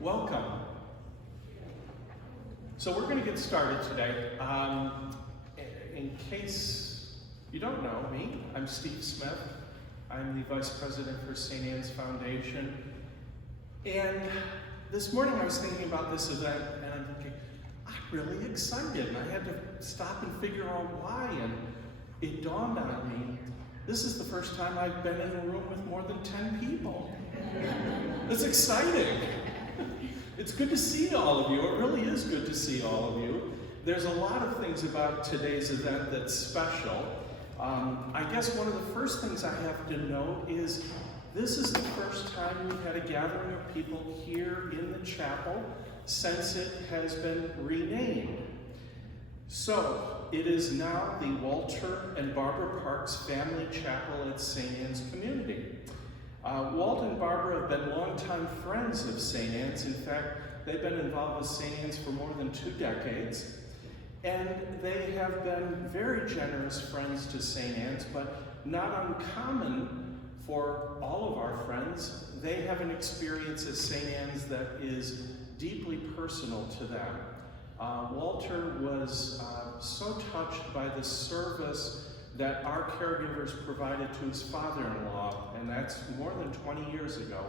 Welcome. So we're going to get started today. In case you don't know me, I'm Steve Smith. I'm the Vice President for St. Anne's Foundation. And this morning I was thinking about this event and I'm thinking, I'm really excited. And I had to stop and figure out why. And it dawned on me, this is the first time I've been in a room with more than 10 people. It's exciting. It's good to see all of you. It really is good to see all of you. There's a lot of things about today's event that's special. I guess one of the first things I have to note is this is the first time we've had a gathering of people here in the chapel since it has been renamed. So it is now the Wilcher and Barbara Parks Family Chapel at St. Anne's Community. Walt and Barbara have been longtime friends of St. Anne's. In fact, they've been involved with St. Anne's for more than 2 decades. And they have been very generous friends to St. Anne's, but not uncommon for all of our friends. They have an experience at St. Anne's that is deeply personal to them. Walter was so touched by the service that our caregivers provided to his father-in-law, and that's more than 20 years ago.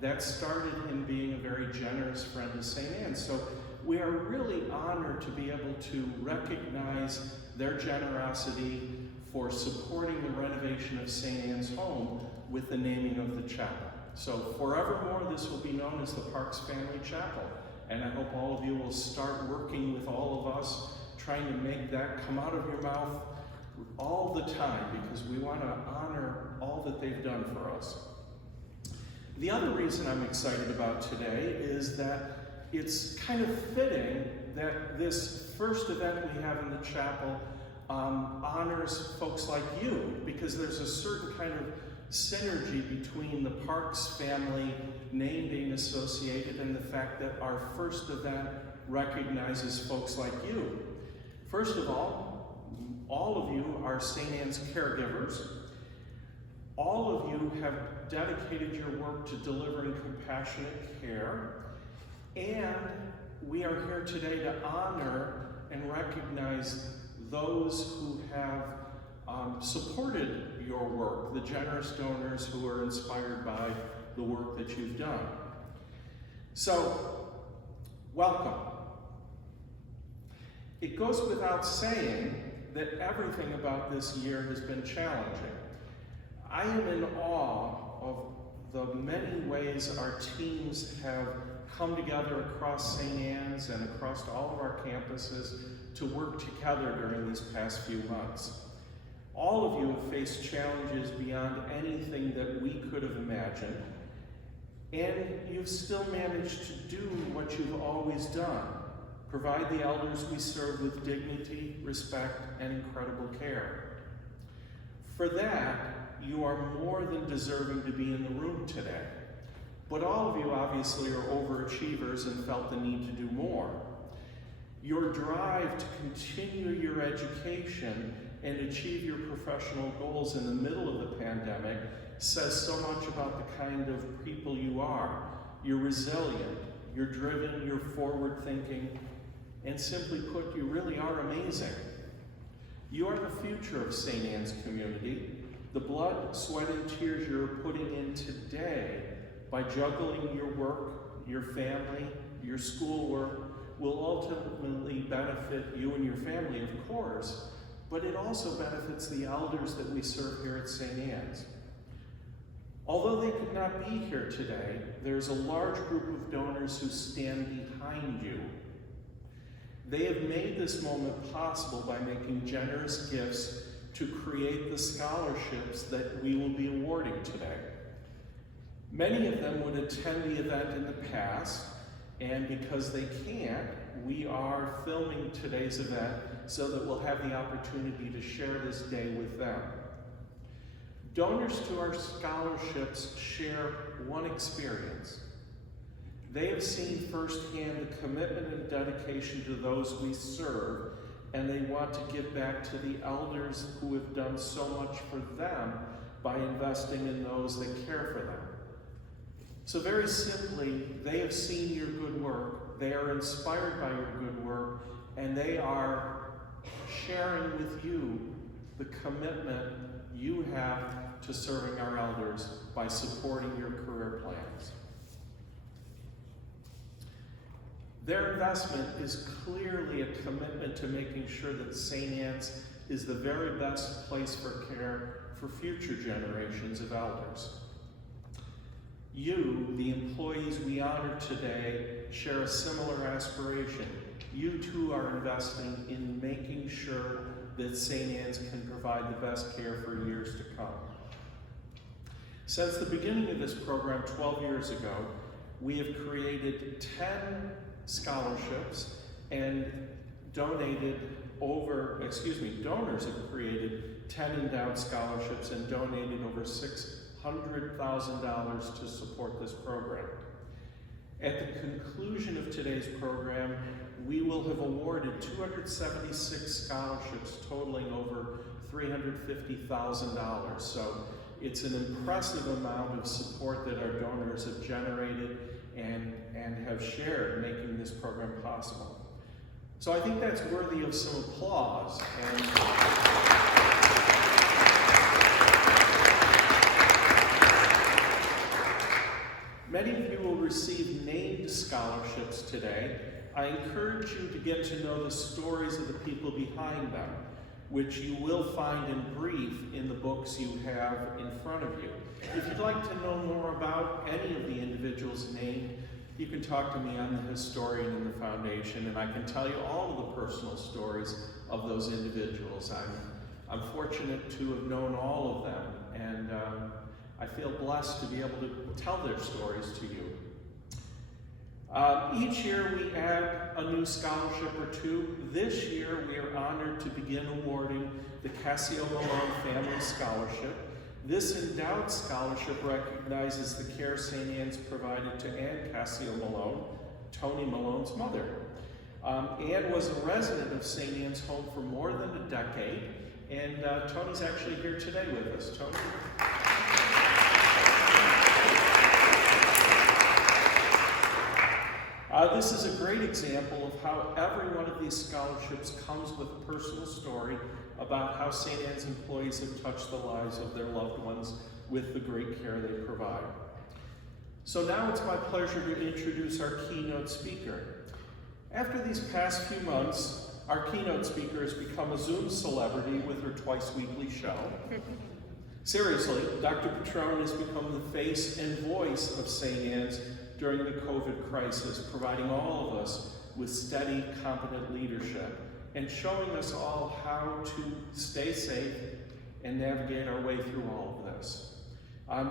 That started him being a very generous friend to St. Anne's. So we are really honored to be able to recognize their generosity for supporting the renovation of St. Anne's home with the naming of the chapel. So forevermore, this will be known as the Parks Family Chapel. And I hope all of you will start working with all of us, trying to make that come out of your mouth all the time, because we want to honor all that they've done for us. The other reason I'm excited about today is that it's kind of fitting that this first event we have in the chapel honors folks like you, because there's a certain kind of synergy between the Parks family name being associated and the fact that our first event recognizes folks like you. First of all of you are St. Anne's caregivers. All of you have dedicated your work to delivering compassionate care. And we are here today to honor and recognize those who have supported your work, the generous donors who are inspired by the work that you've done. So, welcome. It goes without saying that everything about this year has been challenging. I am in awe of the many ways our teams have come together across St. Anne's and across all of our campuses to work together during these past few months. All of you have faced challenges beyond anything that we could have imagined, and you've still managed to do what you've always done: provide the elders we serve with dignity, respect, and incredible care. For that, you are more than deserving to be in the room today. But all of you obviously are overachievers and felt the need to do more. Your drive to continue your education and achieve your professional goals in the middle of the pandemic says so much about the kind of people you are. You're resilient, you're driven, you're forward-thinking, and simply put, you really are amazing. You are the future of St. Anne's Community. The blood, sweat, and tears you're putting in today by juggling your work, your family, your schoolwork will ultimately benefit you and your family, of course, but it also benefits the elders that we serve here at St. Anne's. Although they could not be here today, there's a large group of donors who stand behind you. They have made this moment possible by making generous gifts to create the scholarships that we will be awarding today. Many of them would attend the event in the past, and because they can't, we are filming today's event so that we'll have the opportunity to share this day with them. Donors to our scholarships share one experience. They have seen firsthand the commitment and dedication to those we serve, and they want to give back to the elders who have done so much for them by investing in those that care for them. So very simply, they have seen your good work, they are inspired by your good work, and they are sharing with you the commitment you have to serving our elders by supporting your career plans. Their investment is clearly a commitment to making sure that St. Anne's is the very best place for care for future generations of elders. You, the employees we honor today, share a similar aspiration. You too are investing in making sure that St. Anne's can provide the best care for years to come. Since the beginning of this program 12 years ago, we have created 10 scholarships and donors have created 10 endowed scholarships and donated over $600,000 to support this program. At the conclusion of today's program, we will have awarded 276 scholarships totaling over $350,000. So it's an impressive amount of support that our donors have generated and have shared making this program possible. So I think that's worthy of some applause. And many of you will receive named scholarships today. I encourage you to get to know the stories of the people behind them, which you will find in brief in the books you have in front of you. If you'd like to know more about any of the individuals named, you can talk to me. I'm the historian in the foundation, and I can tell you all of the personal stories of those individuals. I'm fortunate to have known all of them, and I feel blessed to be able to tell their stories to you. Each year we add a new scholarship or two. This year we are honored to begin awarding the Cassio Malone Family Scholarship. This endowed scholarship recognizes the care St. Anne's provided to Anne Cassio Malone, Tony Malone's mother. Anne was a resident of St. Anne's home for more than a decade, and Tony's actually here today with us. Tony? This is a great example of how every one of these scholarships comes with a personal story about how St. Anne's employees have touched the lives of their loved ones with the great care they provide. So now it's my pleasure to introduce our keynote speaker. After these past few months, our keynote speaker has become a Zoom celebrity with her twice-weekly show. Seriously, Dr. Patron has become the face and voice of St. Anne's during the COVID crisis, providing all of us with steady, competent leadership and showing us all how to stay safe and navigate our way through all of this.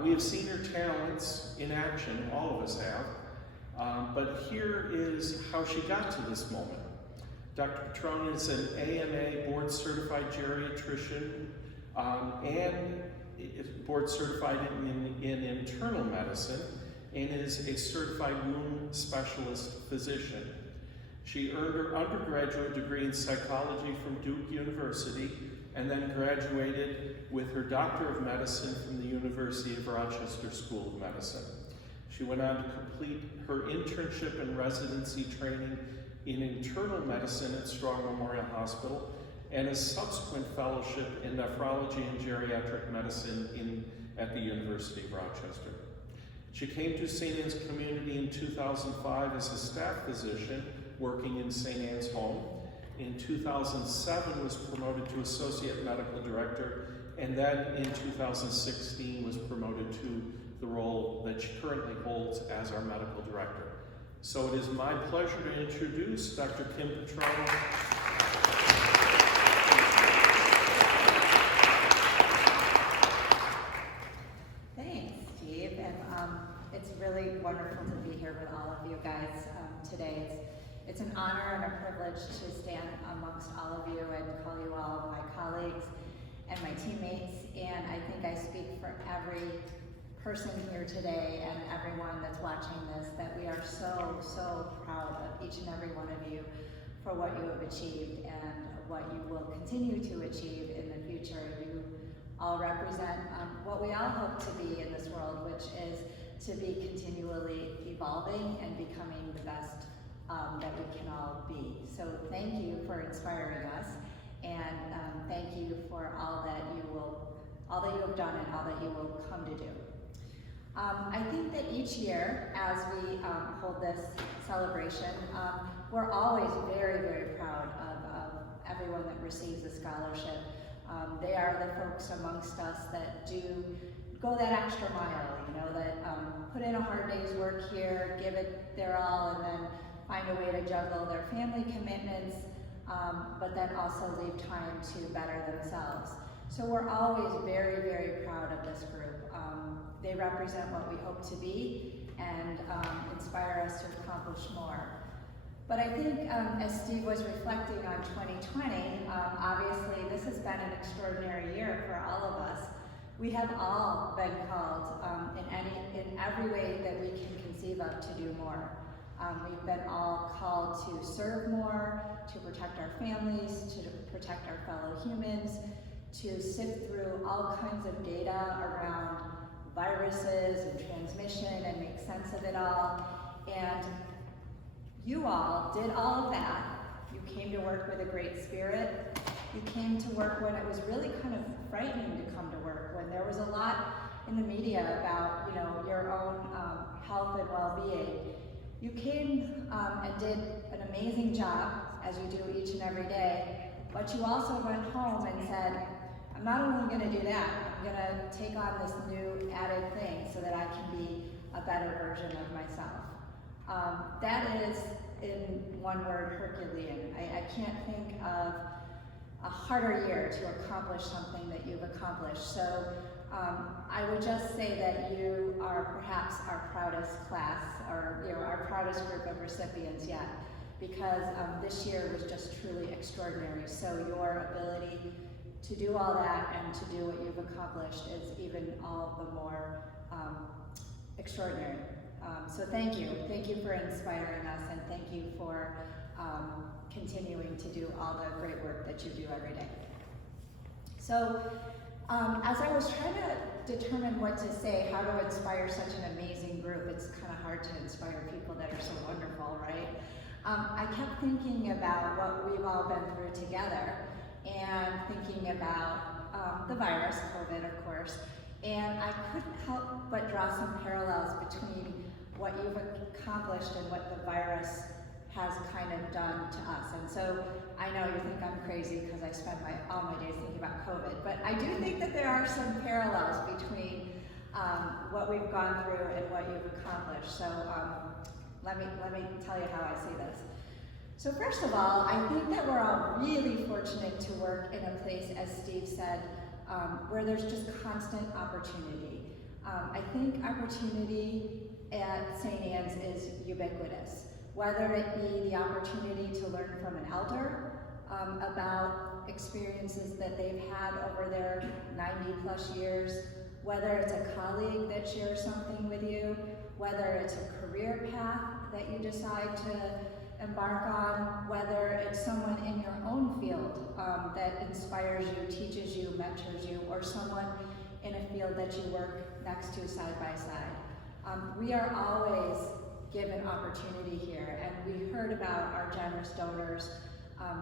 We have seen her talents in action, all of us have, but here is how she got to this moment. Dr. Patron is an AMA board-certified geriatrician and board-certified in internal medicine, and is a certified wound specialist physician. She earned her undergraduate degree in psychology from Duke University and then graduated with her Doctor of Medicine from the University of Rochester School of Medicine. She went on to complete her internship and residency training in internal medicine at Strong Memorial Hospital and a subsequent fellowship in nephrology and geriatric medicine at the University of Rochester. She came to St. Anne's Community in 2005 as a staff physician working in St. Anne's home. In 2007 was promoted to Associate Medical Director, and then in 2016 was promoted to the role that she currently holds as our Medical Director. So it is my pleasure to introduce Dr. Kim Patron. It's really wonderful to be here with all of you guys today. It's an honor and a privilege to stand amongst all of you and call you all my colleagues and my teammates. And I think I speak for every person here today and everyone that's watching this, that we are so, so proud of each and every one of you for what you have achieved and what you will continue to achieve in the future. You all represent what we all hope to be in this world, which is to be continually evolving and becoming the best that we can all be. So thank you for inspiring us, and thank you for all that you have done and all that you will come to do. I think that each year, as we hold this celebration, we're always very, very proud of everyone that receives a scholarship. They are the folks amongst us that do go that extra mile, you know, that put in a hard day's work here, give it their all, and then find a way to juggle their family commitments, but then also leave time to better themselves. So we're always very, very proud of this group. They represent what we hope to be and inspire us to accomplish more. But I think as Steve was reflecting on 2020, obviously this has been an extraordinary year for all of us. We have all been called in every way that we can conceive of to do more. We've been all called to serve more, to protect our families, to protect our fellow humans, to sift through all kinds of data around viruses and transmission and make sense of it all. And you all did all of that. You came to work with a great spirit. You came to work when it was really kind of frightening to come to work, when there was a lot in the media about, you know, your own health and well-being. You came and did an amazing job, as you do each and every day, but you also went home and said, I'm not only going to do that, I'm going to take on this new added thing so that I can be a better version of myself. That is, in one word, Herculean. I can't think of a harder year to accomplish something that you've accomplished. So I would just say that you are perhaps our proudest class, or our proudest group of recipients yet, because this year was just truly extraordinary. So your ability to do all that and to do what you've accomplished is even all the more extraordinary. So thank you for inspiring us, and thank you for continuing to do all the great work that you do every day. So as I was trying to determine what to say, how to inspire such an amazing group, it's kind of hard to inspire people that are so wonderful, right? I kept thinking about what we've all been through together, and thinking about the virus, COVID, of course, and I couldn't help but draw some parallels between what you've accomplished and what the virus has kind of done to us. And so I know you think I'm crazy because I spend all my days thinking about COVID, but I do think that there are some parallels between what we've gone through and what you've accomplished. So let me tell you how I see this. So first of all, I think that we're all really fortunate to work in a place, as Steve said, where there's just constant opportunity. I think opportunity at St. Anne's is ubiquitous, whether it be the opportunity to learn from an elder about experiences that they've had over their 90 plus years, whether it's a colleague that shares something with you, whether it's a career path that you decide to embark on, whether it's someone in your own field that inspires you, teaches you, mentors you, or someone in a field that you work next to side by side. We are always given opportunity here, and we heard about our generous donors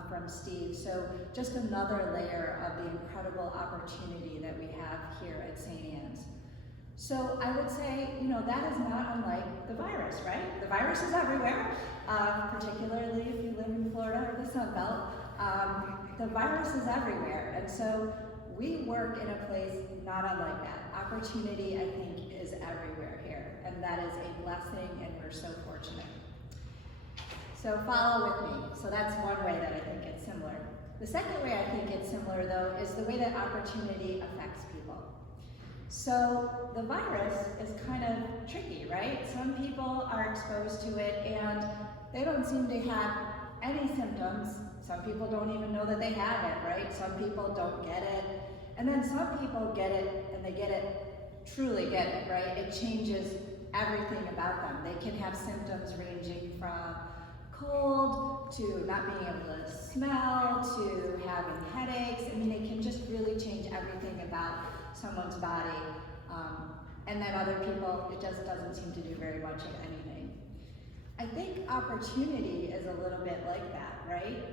from Steve. So just another layer of the incredible opportunity that we have here at St. Anne's. So I would say, that is not unlike the virus, right? The virus is everywhere, particularly if you live in Florida or the Sun Belt. The virus is everywhere, and so we work in a place not unlike that. Opportunity, I think, is everywhere here, and that is a blessing, and we're so fortunate. So follow with me. So that's one way that I think it's similar. The second way I think it's similar, though, is the way that opportunity affects people. So the virus is kind of tricky, right? Some people are exposed to it and they don't seem to have any symptoms. Some people don't even know that they have it, right? Some people don't get it. And then some people get it, and they get it, truly get it, right? It changes everything about them. They can have symptoms ranging from cold to not being able to smell to having headaches. I mean, it can just really change everything about someone's body. And then other people, it just doesn't seem to do very much of anything. I think opportunity is a little bit like that, right?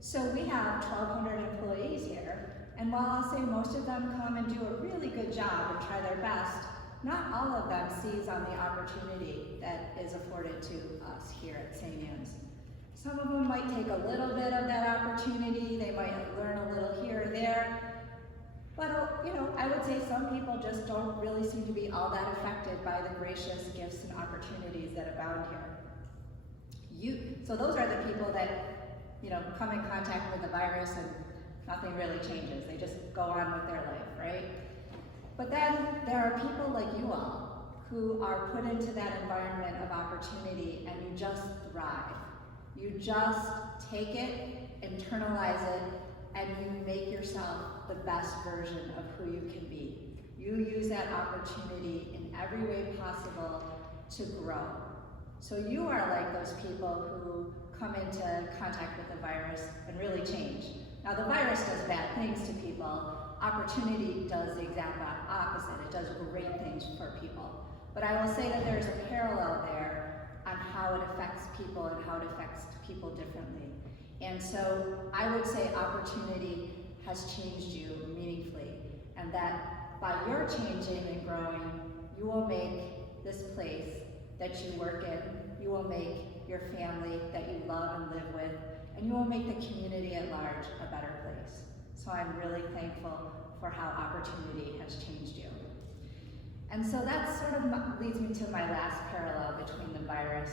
So we have 1,200 employees here, and while I'll say most of them come and do a really good job and try their best, not all of them seize on the opportunity that is afforded to us here at St. Anne's. Some of them might take a little bit of that opportunity, they might learn a little here or there, but you know, I would say some people just don't really seem to be all that affected by the gracious gifts and opportunities that abound here. So those are the people that, you know, come in contact with the virus and nothing really changes. They just go on with their life, right? But then there are people like you all who are put into that environment of opportunity and you just thrive. You just take it, internalize it, and you make yourself the best version of who you can be. You use that opportunity in every way possible to grow. So you are like those people who come into contact with the virus and really change. Now the virus does bad things to people. Opportunity does the exact opposite. It does great things for people. But I will say that there's a parallel there on how it affects people and how it affects people differently. And so I would say opportunity has changed you meaningfully, and that by your changing and growing, you will make this place that you work in, you will make your family that you love and live with, and you will make the community at large a better place. So I'm really thankful for how opportunity has changed you. And so that sort of leads me to my last parallel between the virus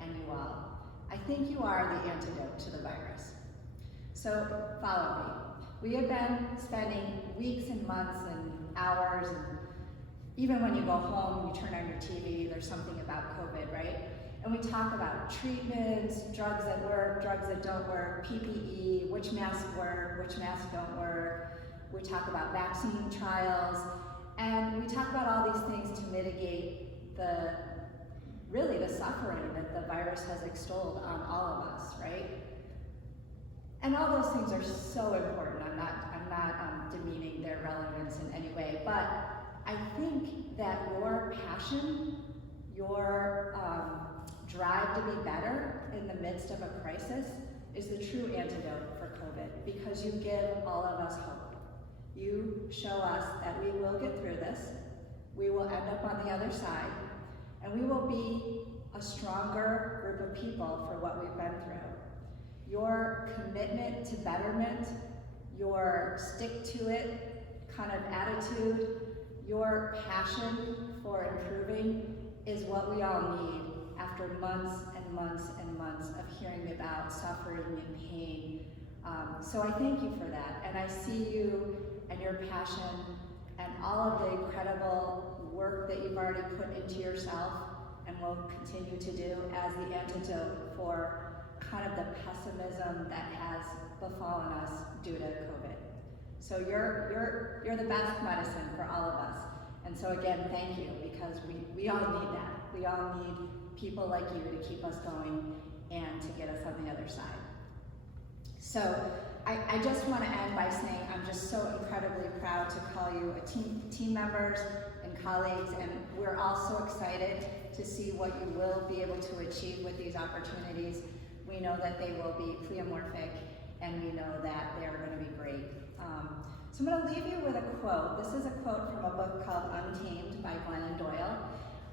and you all. I think you are the antidote to the virus. So follow me. We have been spending weeks and months and hours, and even when you go home, you turn on your TV, there's something about COVID, right? And we talk about treatments, drugs that work, drugs that don't work, PPE, which masks work, which masks don't work. We talk about vaccine trials, and we talk about all these things to mitigate the suffering that the virus has extolled on all of us, right? And all those things are so important. I'm not demeaning their relevance in any way, but I think that your passion, your drive to be better in the midst of a crisis is the true antidote for COVID, because you give all of us hope. You show us that we will get through this, we will end up on the other side, and we will be a stronger group of people for what we've been through. Your commitment to betterment, your stick-to-it kind of attitude, your passion for improving is what we all need after months and months and months of hearing about suffering and pain. So I thank you for that, and I see you and your passion and all of the incredible work that you've already put into yourself and will continue to do as the antidote for kind of the pessimism that has befallen us due to COVID. So you're the best medicine for all of us. And so again, thank you, because we all need that. We all need people like you to keep us going and to get us on the other side. So I just want to end by saying I'm just so incredibly proud to call you team members and colleagues, and we're all so excited to see what you will be able to achieve with these opportunities. We know that they will be pleomorphic, and we know that they are going to be great. So I'm going to leave you with a quote. This is a quote from a book called Untamed by Glennon Doyle.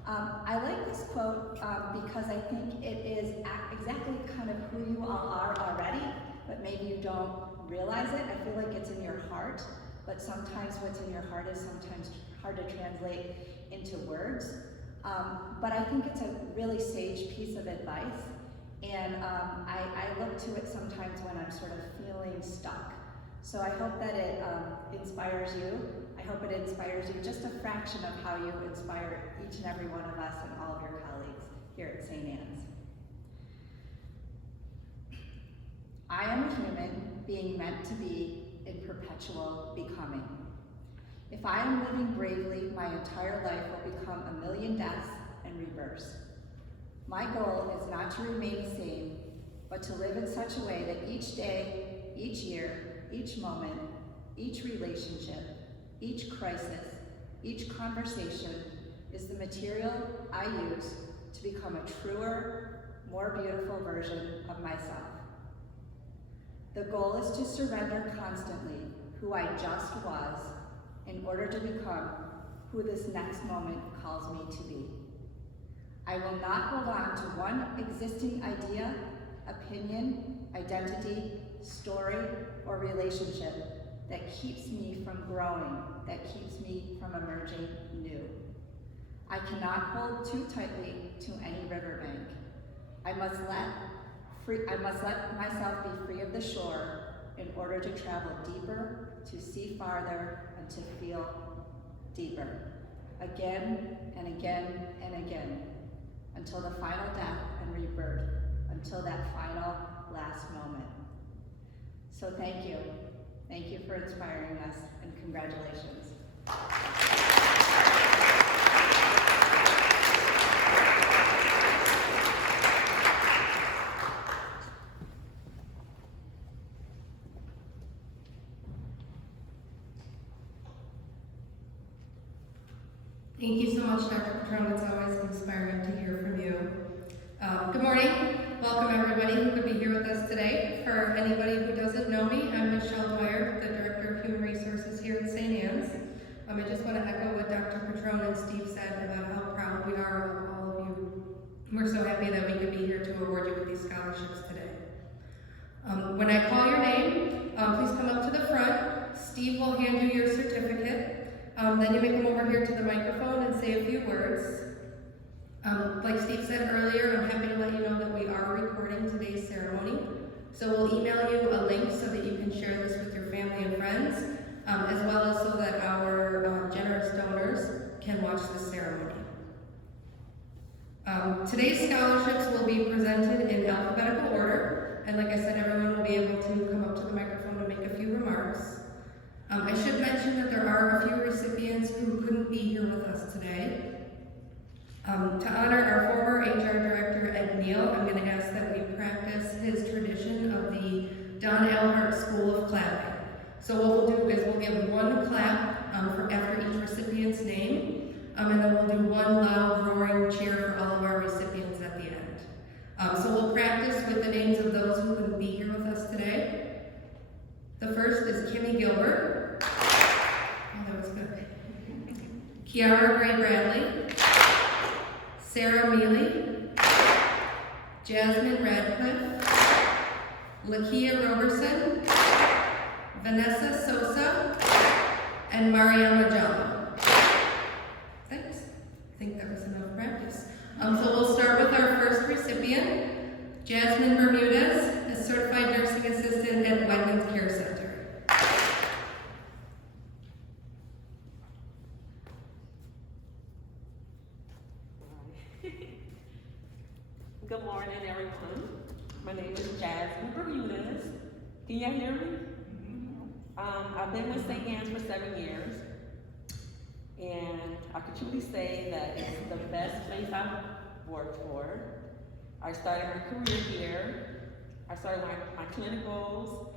I like this quote because I think it is exactly kind of who you all are already, but maybe you don't realize it. I feel like it's in your heart, but sometimes what's in your heart is sometimes hard to translate into words. But I think it's a really sage piece of advice, and I look to it sometimes when I'm sort of feeling stuck. So I hope that it inspires you. I hope it inspires you just a fraction of how you inspire each and every one of us and all of your colleagues here at St. Anne's. I am a human being meant to be in perpetual becoming. If I am living bravely, my entire life will become a million deaths and rebirths. My goal is not to remain the same, but to live in such a way that each day, each year, each moment, each relationship, each crisis, each conversation is the material I use to become a truer, more beautiful version of myself. The goal is to surrender constantly who I just was in order to become who this next moment calls me to be. I will not hold on to one existing idea, opinion, identity, story, or relationship that keeps me from growing, that keeps me from emerging new. I cannot hold too tightly to any riverbank. I must let myself be free of the shore in order to travel deeper, to see farther, and to feel deeper. Again and again and again, until the final death and rebirth, until that final last moment. So thank you. Thank you for inspiring us, and congratulations. Thank you so much, Dr. Patron. It's always inspiring to hear from you. Good morning. Welcome everybody who could be here with us today. For anybody who doesn't know me, I'm Rochelle Bradford, the Director of Human Resources here at St. Anne's. I just want to echo what Dr. Patron and Steve said about how proud we are of all of you. We're so happy that we could be here to award you with these scholarships today. When I call your name, please come up to the front. Steve will hand you your certificate. Then you may come over here to the microphone and say a few words. Like Steve said earlier, I'm happy to let you know that we are recording today's ceremony. So we'll email you a link so that you can share this with your family and friends, as well as so that our generous donors can watch this ceremony. Today's scholarships will be presented in alphabetical order, and like I said, everyone will be able to come up to the microphone and make a few remarks. I should mention that there are a few recipients who couldn't be here with us today. To honor our former HR Director, Ed Neal, I'm going to ask that we practice his tradition of the Don Elhart School of Clapping. So what we'll do is we'll give one clap for after each recipient's name, and then we'll do one loud roaring cheer for all of our recipients at the end. So we'll practice with the names of those who couldn't be here with us today. The first is Kimmy Gilbert. Oh, that was good. Kiara Gray Bradley. Sarah Mealy. Jasmine Radcliffe. Lakia Roberson. Vanessa Sosa. And Mariama Jalla. Thanks. I think that was enough practice. So we'll start with our first recipient, Jasmine Bermudez, a certified nursing assistant at Wegmans Care Center. Good morning, everyone. My name is Jasmine Bermudez. Can y'all hear me? I've been with St. Anne's for 7 years, and I could truly say that it's the best place I've worked for. I started my career here. I started my clinicals.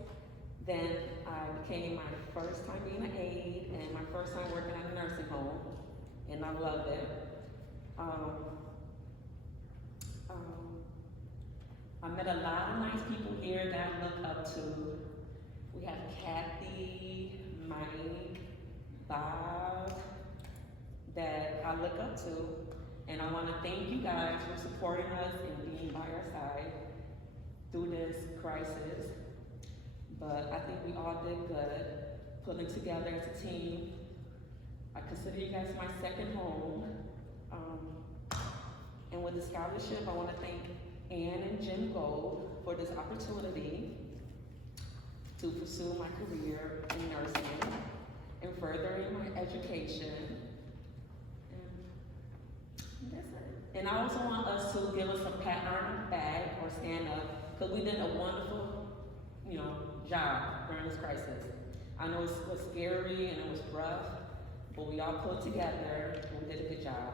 Then I became my first time being an aide and my first time working at a nursing home, and I loved it. I met a lot of nice people here that I look up to. We have Kathy, Mike, Bob, that I look up to. And I want to thank you guys for supporting us and being by our side through this crisis. But I think we all did good, pulling together as a team. I consider you guys my second home. And with the scholarship, I want to thank Ann and Jim Gold for this opportunity to pursue my career in nursing and furthering my education. And that's it. And I also want us to give us a pat on the back or stand up, because we did a wonderful, job during this crisis. I know it was scary and it was rough, but we all pulled together and we did a good job.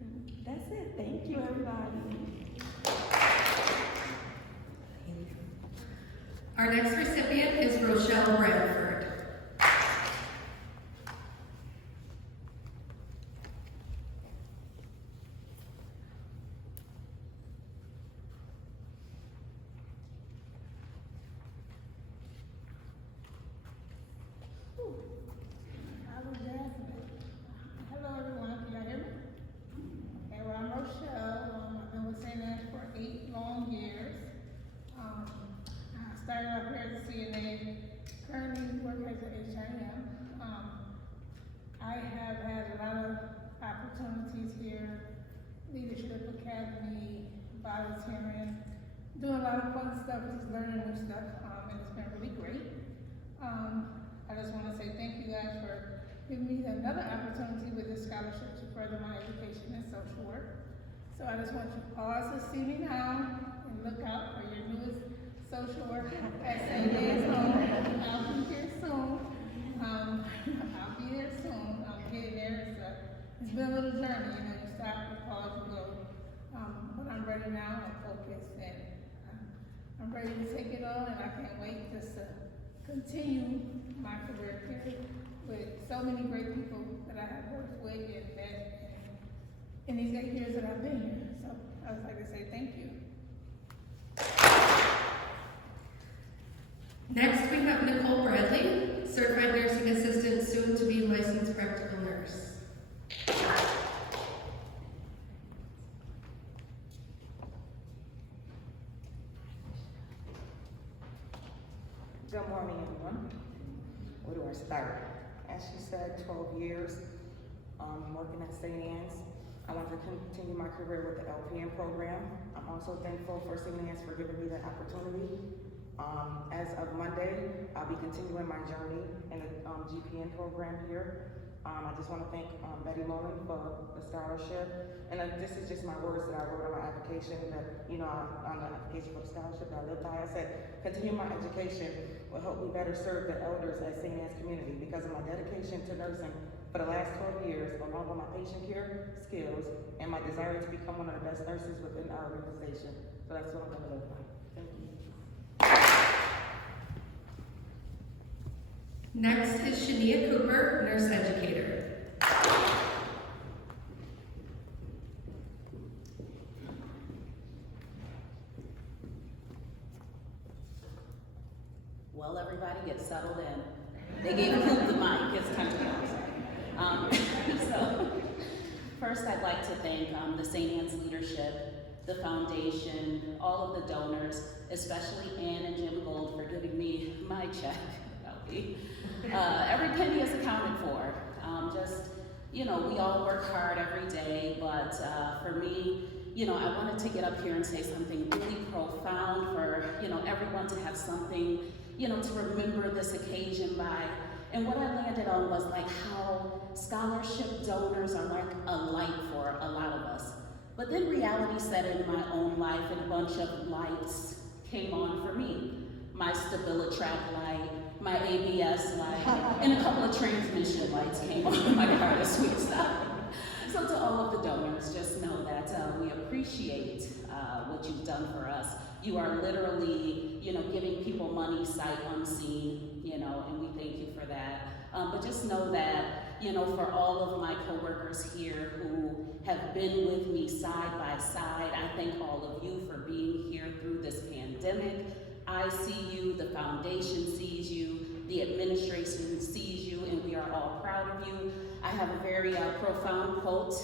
And that's it. Thank you, everybody. Our next recipient is Rochelle Bradford. academy, volunteering, doing a lot of fun stuff, just learning new stuff, and it's been really great. I just want to say thank you guys for giving me another opportunity with this scholarship to further my education in social work. So I just want you all to see me now and look out for your newest social worker at St. Anne's Home. I'll be here soon. I'll be there soon. I'm getting there. It's been a little journey, you know, you stop, you pause, you go. But I'm ready now, I'm focused, and I'm ready to take it on, and I can't wait just to continue my career here with so many great people that I have worked with and met in these 8 years that I've been here. So I would like to say thank you. Next, we have Nicole Bradley, certified nursing assistant, soon to be licensed practical nurse. Good morning, everyone. Where do I start? As she said, 12 years working at St. Anne's. I want to continue my career with the LPN program. I'm also thankful for St. Anne's for giving me that opportunity. As of Monday, I'll be continuing my journey in the GPN program here. I just want to thank Betty Malone for the scholarship. And this is just my words that I wrote on my application that, you know, on the application for the scholarship that I lived by. I said, continue my education will help me better serve the elders at St. Anne's community because of my dedication to nursing for the last 12 years, along with my patient care skills and my desire to become one of the best nurses within our organization. So that's what I'm going to live by. Thank you. Next is Shania Cooper, nurse educator. Well, everybody get settled in. They gave Coop the mic, it's time to go. So, first I'd like to thank the St. Anne's leadership, the foundation, all of the donors, especially Ann and Jim Gold for giving me my check. Every penny is accounted for. You know, we all work hard every day, but for me, you know, I wanted to get up here and say something really profound for, you know, everyone to have something, you know, to remember this occasion by. And what I landed on was like how scholarship donors are like a light for a lot of us. But then reality set in my own life and a bunch of lights came on for me. My StabiliTrak light, my ABS light, and a couple of transmission lights came on my car this week. So to all of the donors, just know that we appreciate what you've done for us. You are literally, you know, giving people money sight unseen, you know, and we thank you for that. But just know that, you know, for all of my coworkers here who have been with me side by side, I thank all of you for being here through this pandemic. I see you, the foundation sees you, the administration sees you, and we are all proud of you. I have a very profound quote,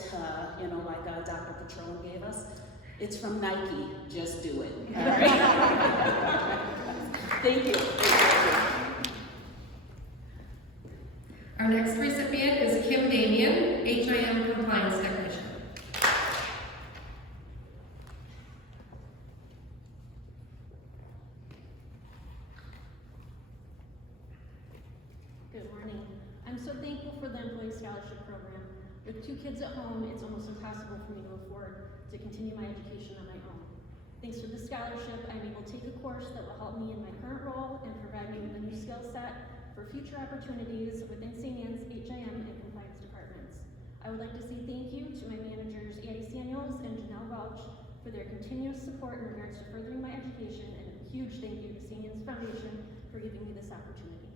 you know, like Dr. Patron gave us. It's from Nike, just do it, all right? Thank you. Our next recipient is Kim Damian, HIM compliance technician. Good morning. I'm so thankful for the Employee Scholarship Program. With 2 kids at home, it's almost impossible for me to afford to continue my education on my own. Thanks to the scholarship, I'm able to take a course that will help me in my current role and provide me with a new skill set for future opportunities within St. Anne's HIM and compliance departments. I would like to say thank you to my managers, Addie Samuels and Janelle Welch, for their continuous support in regards to furthering my education, and a huge thank you to St. Anne's Foundation for giving me this opportunity.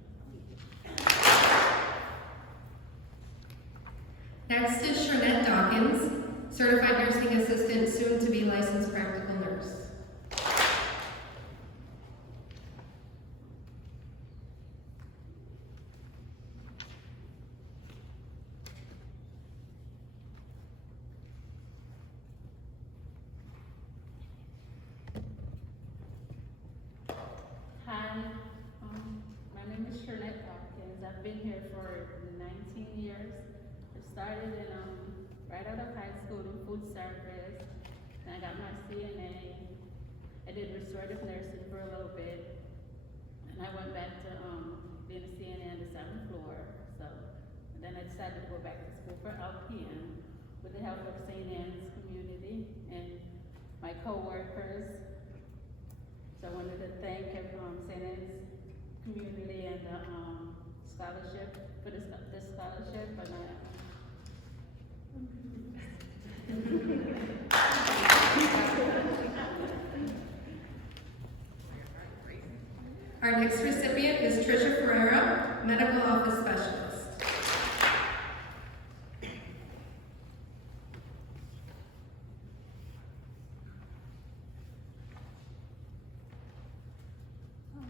Next is Shania Dawkins, certified nursing assistant, soon to be licensed practical nurse. Hi, my name is Shania Dawkins. I've been here for 19 years. I started in right out of high school in food service. and I got my CNA. I did restorative nursing for a little bit, and I went back to being a CNA on the 7th floor. So then I decided to go back to school for LPN with the help of St. Anne's community and my co-workers. So I wanted to thank St. Anne's community and the scholarship for this scholarship, and Our next recipient is Trisha Ferreira, Medical Office Specialist.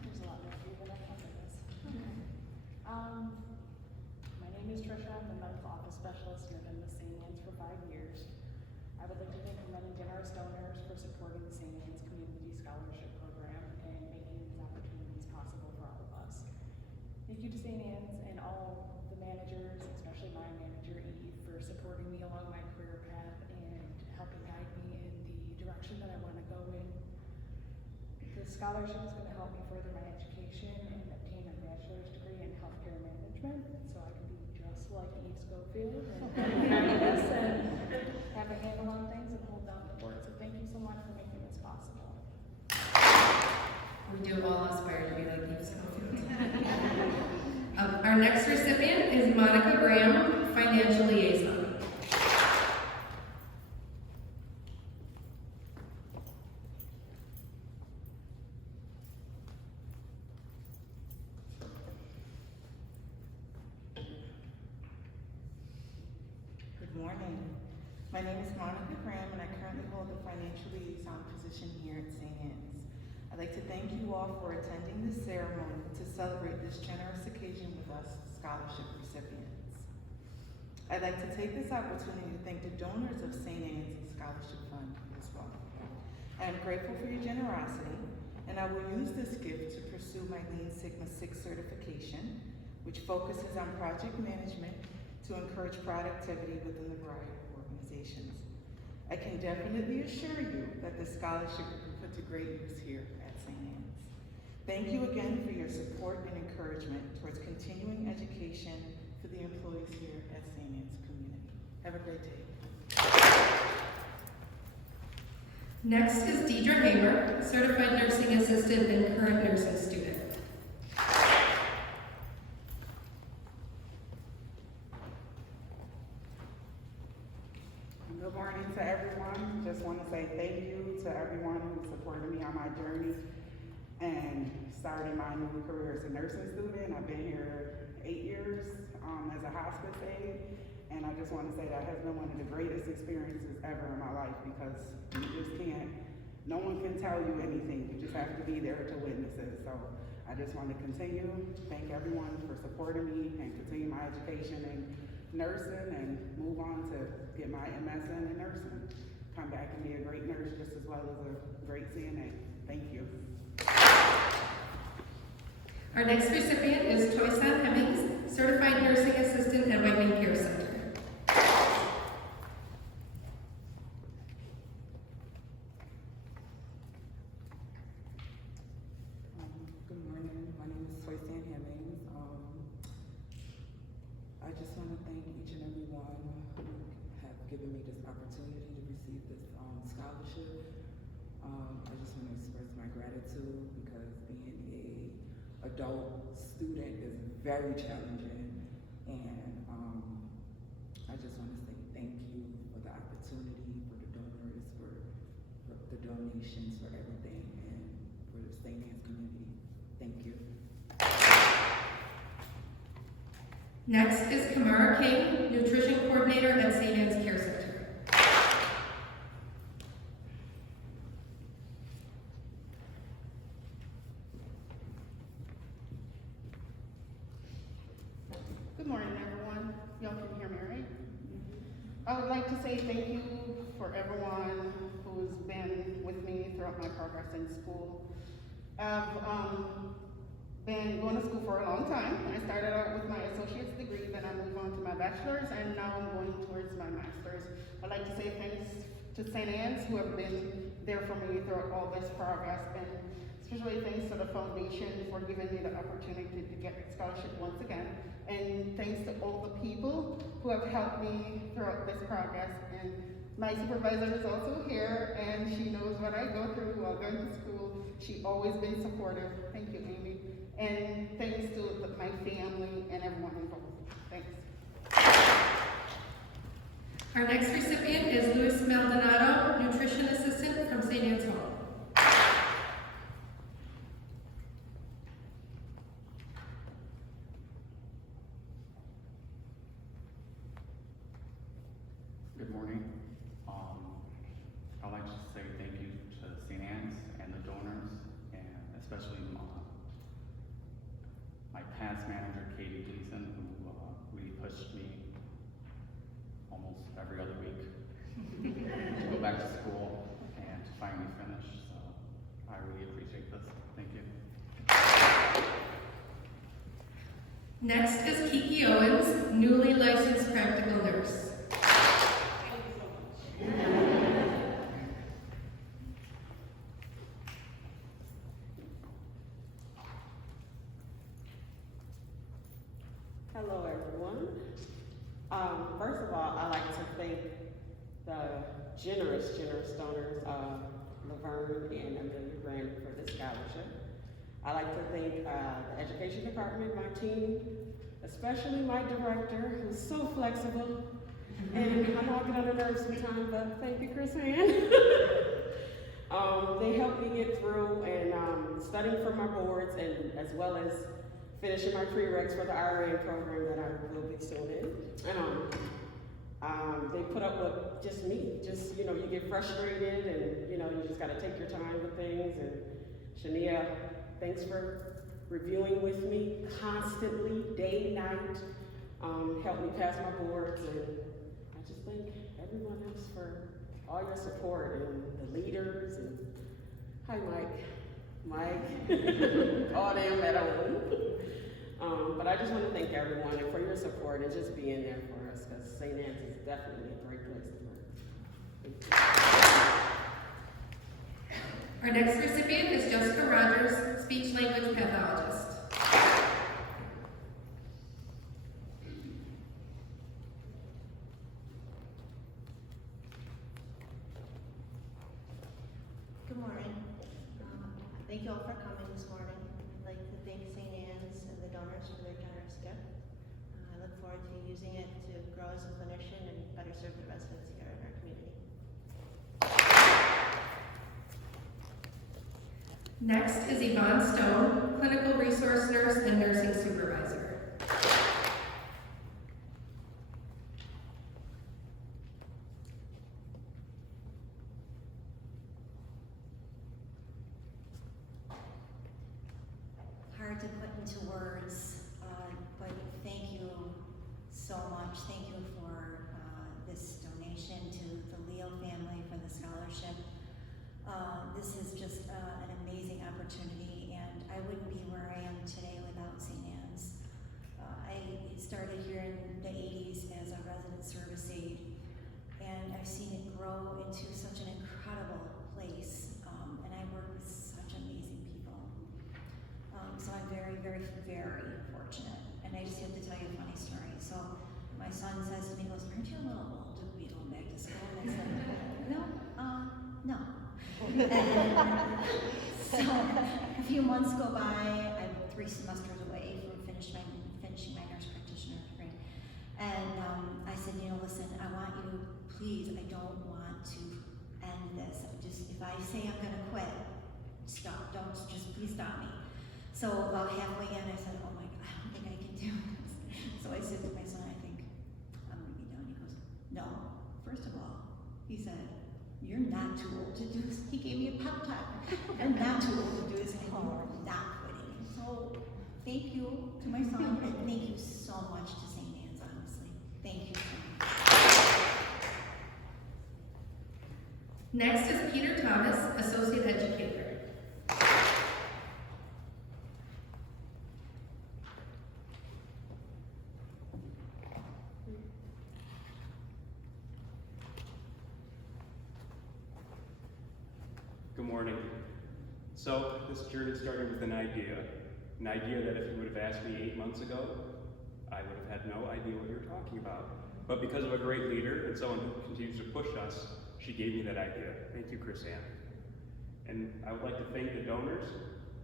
There's a lot more here than I thought there was. My name is Trisha. I'm the medical office specialist and I've been with St. Anne's for 5 years. I would like to thank the many generous donors for supporting the St. Anne's Community Scholarship Program and making these opportunities possible for all of us. Thank you to St. Anne's and all the managers, especially my manager Eve, for supporting me along my career path and helping guide me in the direction that I want to go in. The scholarship is going to help me further my education and obtain a bachelor's degree in healthcare management, so I can be just like Eve Schofield and practice and have a handle on things and hold down the fort. So thank you so much for making this possible. We do all aspire to be like Eve Schofield. Our next recipient is Monica Graham, Financial Liaison. Good morning. My name is Monica Graham, and I currently hold the financial liaison position here at St. Anne's. I'd like to thank you all for attending this ceremony to celebrate this generous occasion with us scholarship recipients. I'd like to take this opportunity to thank the donors of St. Anne's Scholarship Fund as well. I am grateful for your generosity, and I will use this gift to pursue my Lean Sigma 6 certification, which focuses on project management to encourage productivity within the variety of organizations. I can definitely assure you that the scholarship will be put to great use here at St. Anne's. Thank you again for your support and encouragement towards continuing education for the employees here at St. Anne's community. Have a great day. Next is Deidre Hamer, Certified Nursing Assistant and current nursing student. Good morning to everyone. Just want to say thank you to everyone who supported me on my journey and starting my new career as a nursing student. I've been here 8 years as a hospice aide, and I just want to say that has been one of the greatest experiences ever in my life, because you just can't, no one can tell you anything. You just have to be there to witness it. So I just want to continue. Thank everyone for supporting me and continue my education in nursing and move on to get my MSN in nursing. Come back and be a great nurse just as well as a great CNA. Thank you. Our next recipient is Toyssa Hemings, Certified Nursing Assistant at Whiteman Care Center. Good morning. My name is Toyssa Hemings. I just want to thank each and every one who have given me this opportunity to receive this scholarship. I just want to express my gratitude, because being a adult student is very challenging, and I just want to say thank you for the opportunity, for the donors, for the donations, for everything, and for the St. Anne's community. Thank you. Next is Kamara King, Nutrition Coordinator at St. Anne's Care Center. Good morning, everyone. Y'all can hear me, right? I would like to say thank you for everyone who's been with me throughout my progress in school. I've been going to school for a long time. I started out with my associate's degree, then I moved on to my bachelor's, and now I'm going towards my master's. I'd like to say thanks to St. Anne's who have been there for me throughout all this progress, and especially thanks to the foundation for giving me the opportunity to get scholarship once again. And thanks to all the people who have helped me throughout this progress. And my supervisor is also here, and she knows what I go through while going to school. She's always been supportive. Thank you, Amy. And thanks to my family and everyone involved. Thanks. Our next recipient is Luis Maldonado, nutrition assistant from St. Anne's Home. Good morning. I'd like to say thank you to St. Anne's and the donors, and especially my past manager, Katie Gleason, who really pushed me almost every other week to go back to school and to finally finish. So I really appreciate this. Thank you. Next is Kiki Owens, newly licensed practical nurse. Hello, everyone. First of all, I'd like to thank the generous donors, Laverne and Amelia Grant, for this scholarship. I'd like to thank the Education Department, my team, especially my director, who's so flexible. And I know I get on the nerves sometimes, but thank you, Chris Ann. They helped me get through and studying for my boards, and as well as finishing my prereqs for the RN program that I will be soon in. And they put up with just me. Just, you get frustrated and, you just gotta take your time with things. And Shania, thanks for reviewing with me constantly, day, night. Helped me pass my boards, and I just thank everyone else for all your support, and the leaders, and hi Mike, all them at Owens. But I just want to thank everyone and for your support and just being there for us, because St. Anne's is definitely a great place to work. Our next recipient is Jessica Rogers, speech language pathologist. Good morning. Thank you all for coming this morning. I'd like to thank St. Anne's and the donors for their generous gift. I look forward to using it to grow as a clinician and better serve the residents here in our community. Next is Yvonne Stone, clinical resource nurse and nursing supervisor. Hard to put into words, but thank you so much. Thank you for this donation to the Leo family for the scholarship. This is just an amazing opportunity, and I wouldn't be where I am today without St. Anne's. I started here in the 80s as a resident service aide, and I've seen it grow into such an incredible place, and I work with such amazing people. So I'm very, very, very fortunate, and I just have to tell you a funny story. So my son says to me, he goes, "Aren't you a little old to be going back to school?" And I said, no. And so a few months go by. I'm 3 semesters away from finishing my nurse practitioner degree. And I said, listen, I want you to, please, I don't want to end this. Just, if I say I'm gonna quit, stop, please stop me. So about halfway in, I said, oh my God, I don't think I can do this. So I said to my son, I think I'm gonna be done. He goes, no, first of all, he said, you're not too old to do this. He gave me a pep talk. I'm not too old to do this anymore. I'm not quitting. So thank you to my son, and thank you so much to St. Anne's, honestly. Thank you so much. Next is Peter Thomas, associate educator. morning. So this journey started with an idea that if you would have asked me 8 months ago, I would have had no idea what you're talking about. But because of a great leader and someone who continues to push us, she gave me that idea. Thank you, Chris Ann. And I would like to thank the donors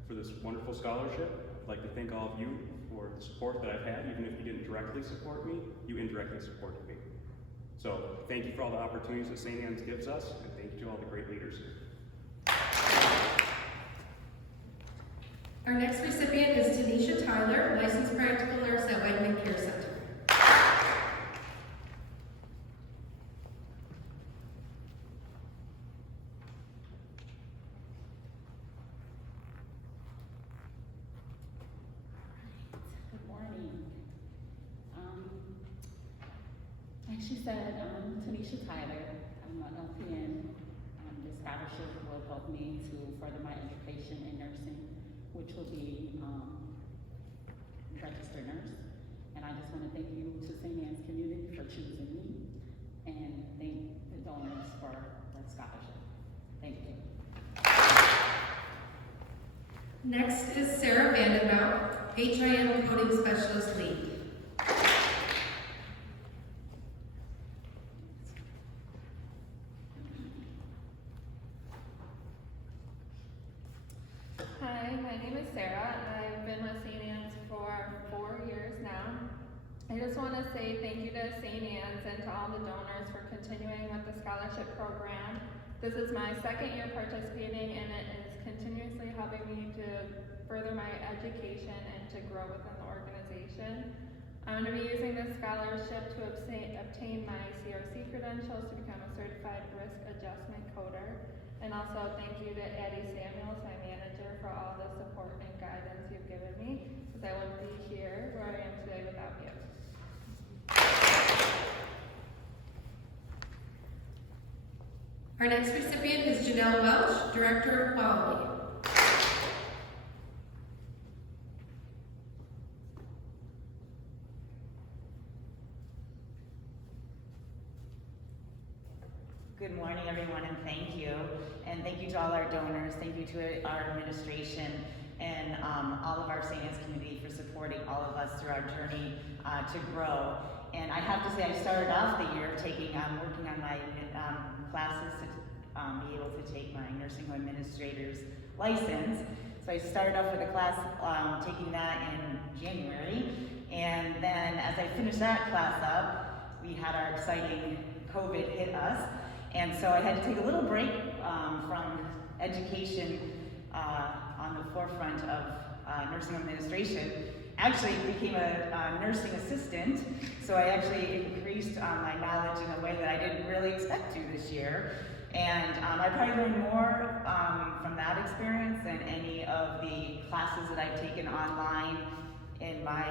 for this wonderful scholarship. I'd like to thank all of you for the support that I've had. Even if you didn't directly support me, you indirectly supported me. So thank you for all the opportunities that St. Anne's gives us, and thank you to all the great leaders here. Our next recipient is Tanisha Tyler, licensed practical nurse at Wegman Care Center. Good morning. Like she said, I'm Tanisha Tyler. I'm an LPN. This scholarship will help me to further my education in nursing, which will be registered nurse. And I just want to thank you to St. Anne's community for choosing me, and thank the donors for that scholarship. Thank you. Next is Sarah Vandenbout, HIM Coding Specialist Lead. Hi, my name is Sarah. I've been with St. Anne's for 4 years now. I just want to say thank you to St. Anne's and to all the donors for continuing with the scholarship program. This is my second year participating, and it is continuously helping me to further my education and to grow within the organization. I'm going to be using this scholarship to obtain my CRC credentials to become a certified risk adjustment coder. And also thank you to Addie Samuels, my manager, for all the support and guidance you've given me, because I wouldn't be here where I am today without you. Our next recipient is Janelle Welch, Director of Quality. Good morning, everyone, and thank you. And thank you to all our donors. Thank you to our administration and all of our St. Anne's community for supporting all of us through our journey to grow. And I have to say, I started off the year working on my classes to be able to take my nursing home administrator's license. So I started off with a class taking that in January. And then as I finished that class up, we had our exciting COVID hit us. And so I had to take a little break from education on the forefront of nursing administration. Actually became a nursing assistant, so I actually increased my knowledge in a way that I didn't really expect to this year. And I probably learned more from that experience than any of the classes that I've taken online in my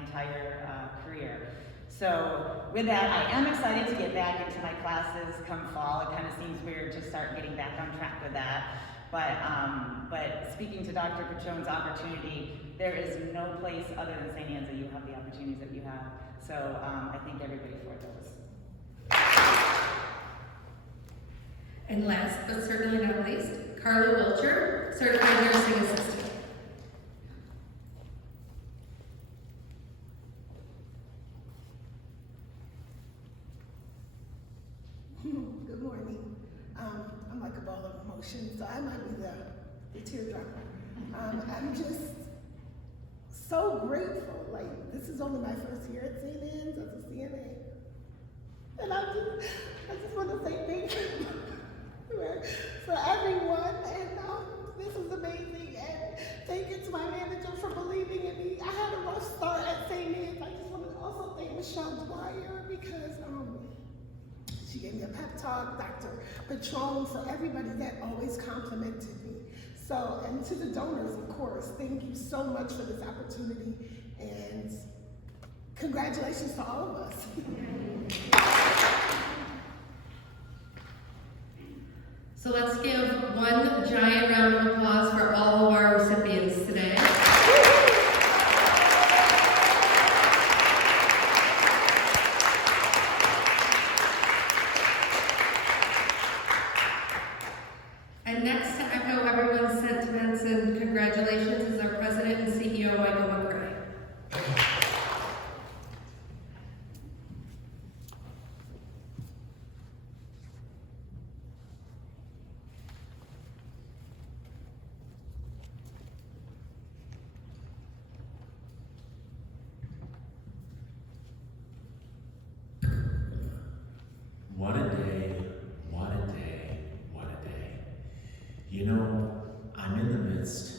entire career. So with that, I am excited to get back into my classes come fall. It kind of seems weird to start getting back on track with that. But speaking to Dr. Patron's opportunity, there is no place other than St. Anne's that you have the opportunities that you have. So I thank everybody for those. And last but certainly not least, Carlo Wilcher, Certified Nursing Assistant. Good morning. I'm like a ball of emotion, so I might be the teardropper. I'm just so grateful. Like, this is only my first year at St. Anne's as a CNA. And I just want to say thank you for everyone. And this is amazing. And thank you to my manager for believing in me. I had a rough start at St. Anne's. I just want to also thank Rochelle Bradford because she gave me a pep talk, Dr. Patron, for everybody that always complimented me. So, and to the donors, of course, thank you so much for this opportunity, and congratulations to all of us. So let's give one giant round of applause for all of our recipients today. And next to You know, I'm in the midst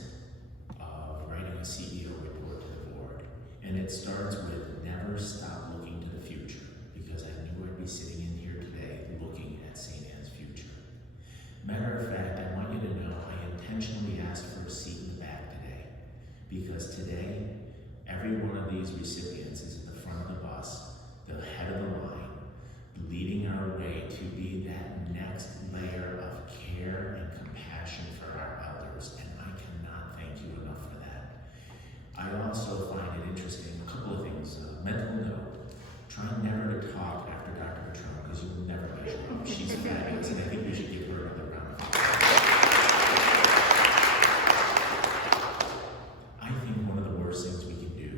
of writing a CEO report to the board, and it starts with never stop looking to the future, because I knew I'd be sitting in here today looking at St. Anne's future. Matter of fact, I want you to know I intentionally asked for a seat in the back today, because today, every one of these recipients is at the front of the bus, the head of the line, leading our way to be that next layer of care and compassion for our elders, and I cannot thank you enough for that. I also find it interesting, a couple of things. Mental note, try never to talk after Dr. Patron, because you will never measure up. She's fabulous, and I think we should give her another round of applause. I think one of the worst things we can do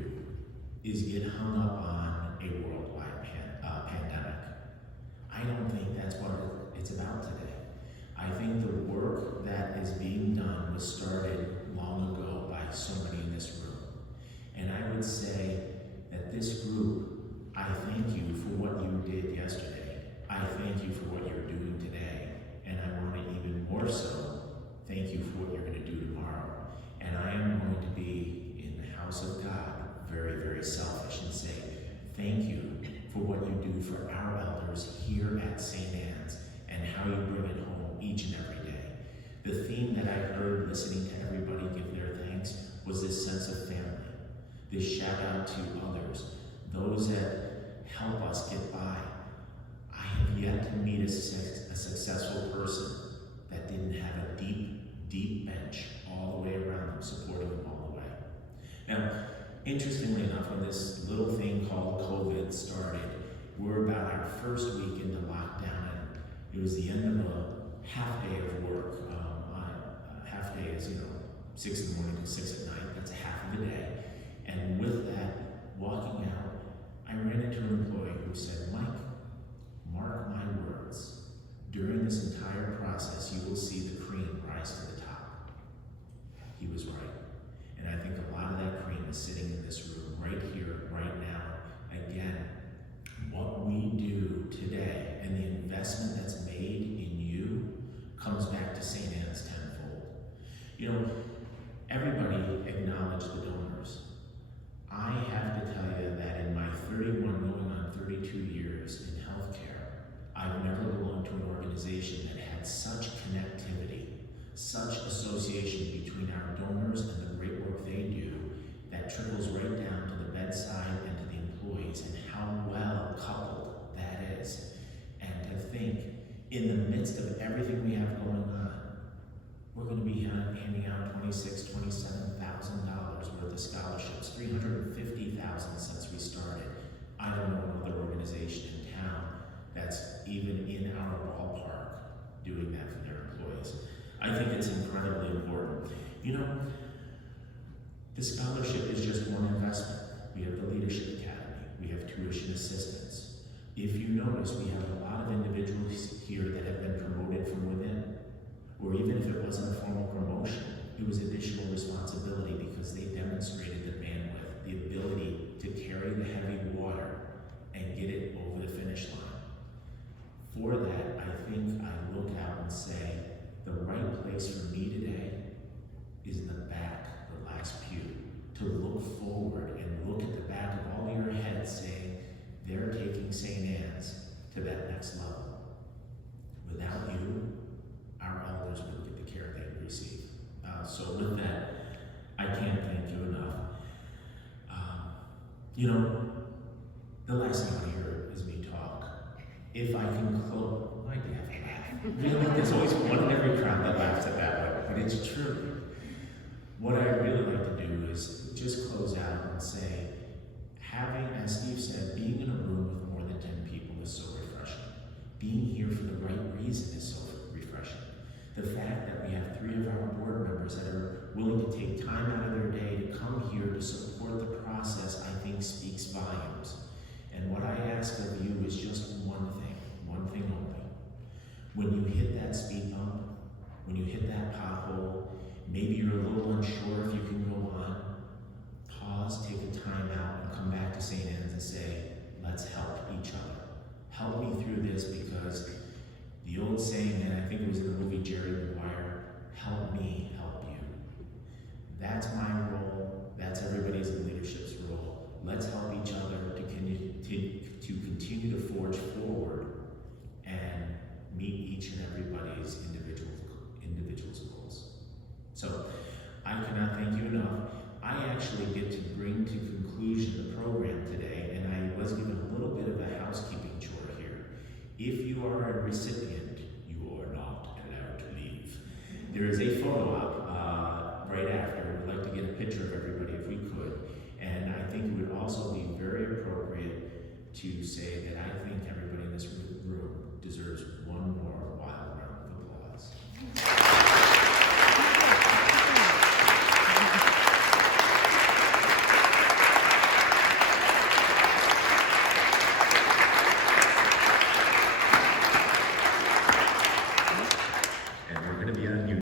is get hung up on a worldwide pandemic. I don't think that's what it's about today. I think the work that is being done was started long ago by so many in this room. And I would say that this group, I thank you for what you did yesterday. I thank you for what you're doing today. And I want to even more so thank you for what you're going to do tomorrow. And I am going to be in the house of God very, very selfish and say thank you for what you do for our elders here at St. Anne's and how you bring it home each and every day. The theme that I heard listening to everybody give their thanks was this sense of family, this shout out to others, those that help us get by. I have yet to meet a successful person that didn't have a deep, deep bench all the way around them, supporting them all the way. Now, interestingly enough, when this little thing called COVID started, we're about our first week into lockdown, and it was the end of a half day of work. Half day is, 6 in the morning to 6 at night. That's a half of the day. And with that, walking out, I ran into an employee who said, Mike, mark my words. During this entire process, you will see the cream rise to the top. He was right. And I think a lot of that cream is sitting in this room right here, right now. Again, what we do today and the investment that's made in you comes back to St. Anne's tenfold. Everybody acknowledged the donors. I have to tell you that in my 31 going on 32 years in healthcare, I've never belonged to an organization that had such connectivity, such association between our donors and the great work they do that trickles right down to the bedside and to the employees, and how well coupled that is. And to think, in the midst of everything we have going on, we're going to be handing out $27,000 worth of scholarships, $350,000 since we started. I don't know another organization in town that's even in our ballpark doing that for their employees. I think it's incredibly important. The scholarship is just one investment. We have the Leadership Academy. We have tuition assistance. If you notice, we have a lot of individuals here that have been promoted from within. Or even if it wasn't a formal promotion, it was additional responsibility because they demonstrated the bandwidth, the ability to carry the heavy water and get it over the finish line. For that, I think I look out and say, the right place for me today is in the back, the last pew, to look forward and look at the back of all your heads saying, they're taking St. Anne's to that next level. Without you, our elders wouldn't get the care they receive. So with that, I can't thank you enough. The last thing I hear is me talk. If I can close, I do have to laugh. There's always one in every crowd that laughs at that one, but it's true. What I really like to do is just close out and say, having, as Steve said, being in a room with more than 10 people is so refreshing. Being here for the right reason is so refreshing. The fact that we have 3 of our board members that are willing to take time out of their day to come here to support the process, I think speaks volumes. And what I ask of you is just one thing only. When you hit that speed bump, when you hit that pothole, maybe you're a little unsure if you can go on, pause, take a time out, and come back to St. Anne's and say, let's help each other. Help me through this, because the old saying, and I think it was in the movie Jerry Maguire, help each and everybody's individual's goals. So, I cannot thank you enough. I actually get to bring to conclusion the program today, and I was given a little bit of a housekeeping chore here. If you are a recipient, you are not allowed to leave. There is a photo op right after. We'd like to get a picture of everybody if we could. And I think it would also be very appropriate to say that I think everybody in this room deserves one more wild round of applause. And we're going to be on